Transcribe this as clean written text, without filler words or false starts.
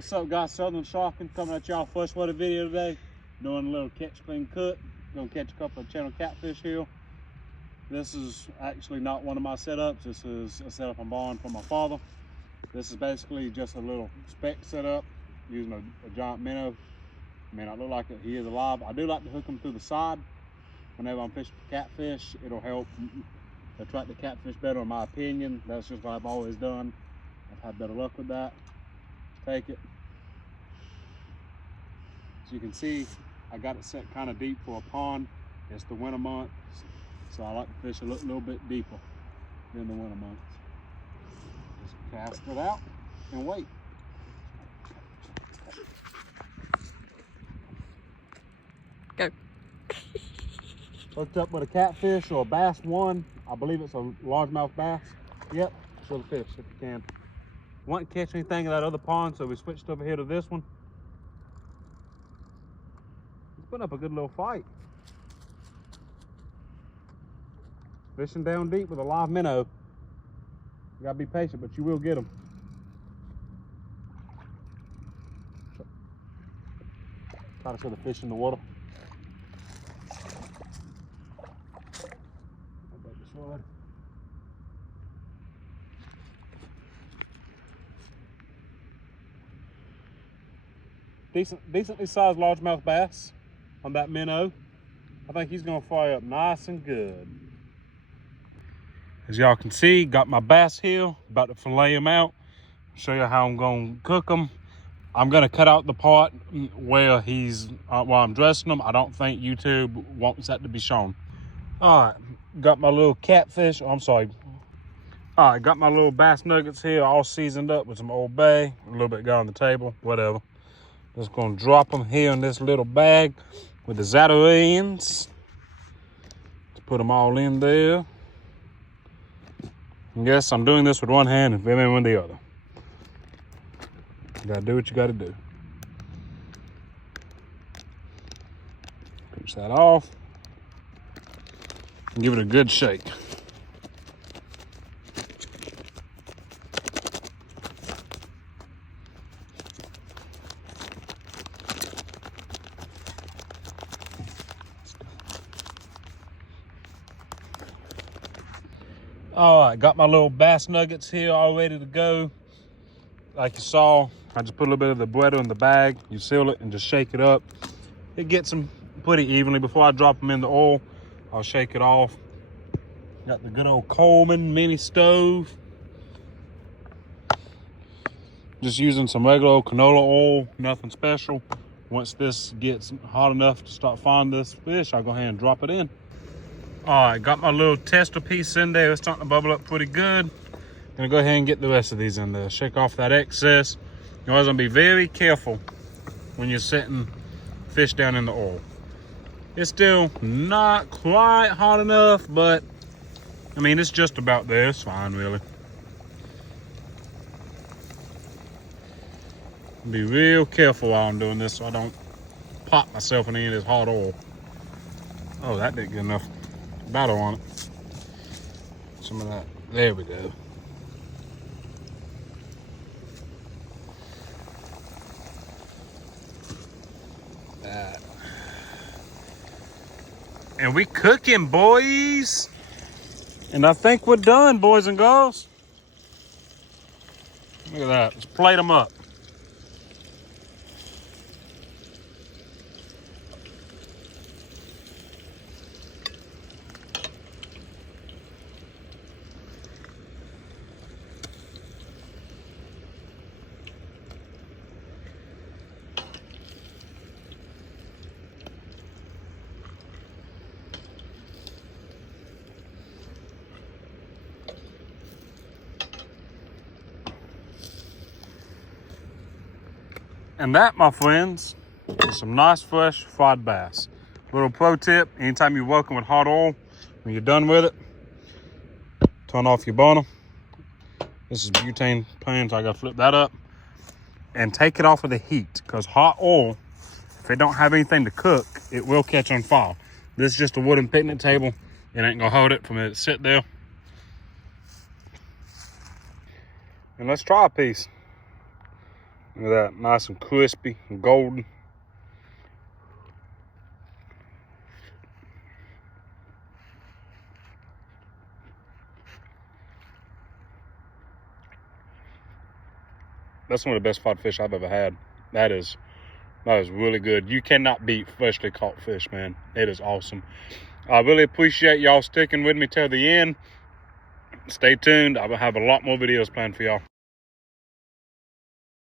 What's up, guys? Southern Sharking coming at y'all freshwater video today. Doing a little catch, clean, cook. Gonna catch a couple of channel catfish here. This is actually not one of my setups. This is a setup I'm borrowing from my father. This is basically just a little speck setup using a giant minnow. I mean, I look like he is alive. I do like to hook them through the side. Whenever I'm fishing for catfish, it'll help attract the catfish better, in my opinion. That's just what I've always done. I've had better luck with that. Take it. As you can see, I got it set kind of deep for a pond. It's the winter months, so I like to fish a little bit deeper than the winter months. Just cast it out and wait. Go. Hooked up with a catfish or a bass one. I believe it's a largemouth bass. Yep, still a fish if you can. Won't catch anything in that other pond, so we switched over here to this one. He's putting up a good little fight. Fishing down deep with a live minnow. You gotta be patient, but you will get them. Try to see the fish in the water. Decently sized largemouth bass on that minnow. I think he's gonna fry up nice and good. As y'all can see, got my bass here, about to fillet him out. Show you how I'm gonna cook them. I'm gonna cut out the part where while I'm dressing them. I don't think YouTube wants that to be shown. All right, got my little catfish. I'm sorry. All right, got my little bass nuggets here, all seasoned up with some Old Bay. A little bit got on the table, whatever. Just gonna drop them here in this little bag with the Zatarains. Let's put them all in there. And yes, I'm doing this with one hand and filming with the other. You gotta do what you gotta do. Pinch that off. And give it a good shake. All right, got my little bass nuggets here all ready to go. Like you saw, I just put a little bit of the butter in the bag. You seal it and just shake it up. It gets them pretty evenly. Before I drop them in the oil, I'll shake it off. Got the good old Coleman mini stove. Just using some regular old canola oil, nothing special. Once this gets hot enough to start frying this fish, I'll go ahead and drop it in. All right, got my little tester piece in there. It's starting to bubble up pretty good. Gonna go ahead and get the rest of these in there. Shake off that excess. You always gonna be very careful when you're setting fish down in the oil. It's still not quite hot enough, but I mean, it's just about there. It's fine, really. Be real careful while I'm doing this so I don't pop myself in any of this hot oil. Oh, that didn't get enough batter on it. Some of that. There we go. That. And we cooking, boys. And I think we're done, boys and girls. Look at that. Let's plate them up. And that, my friends, is some nice fresh fried bass. Little pro tip, anytime you're working with hot oil, when you're done with it, turn off your burner. This is butane pan, so I gotta flip that up. And take it off of the heat, because hot oil, if it don't have anything to cook, it will catch on fire. This is just a wooden picnic table. It ain't gonna hold it from it to sit there. And let's try a piece. Look at that, nice and crispy and golden. That's one of the best caught fish I've ever had. That is really good. You cannot beat freshly caught fish, man. It is awesome. I really appreciate y'all sticking with me till the end. Stay tuned. I will have a lot more videos planned for y'all.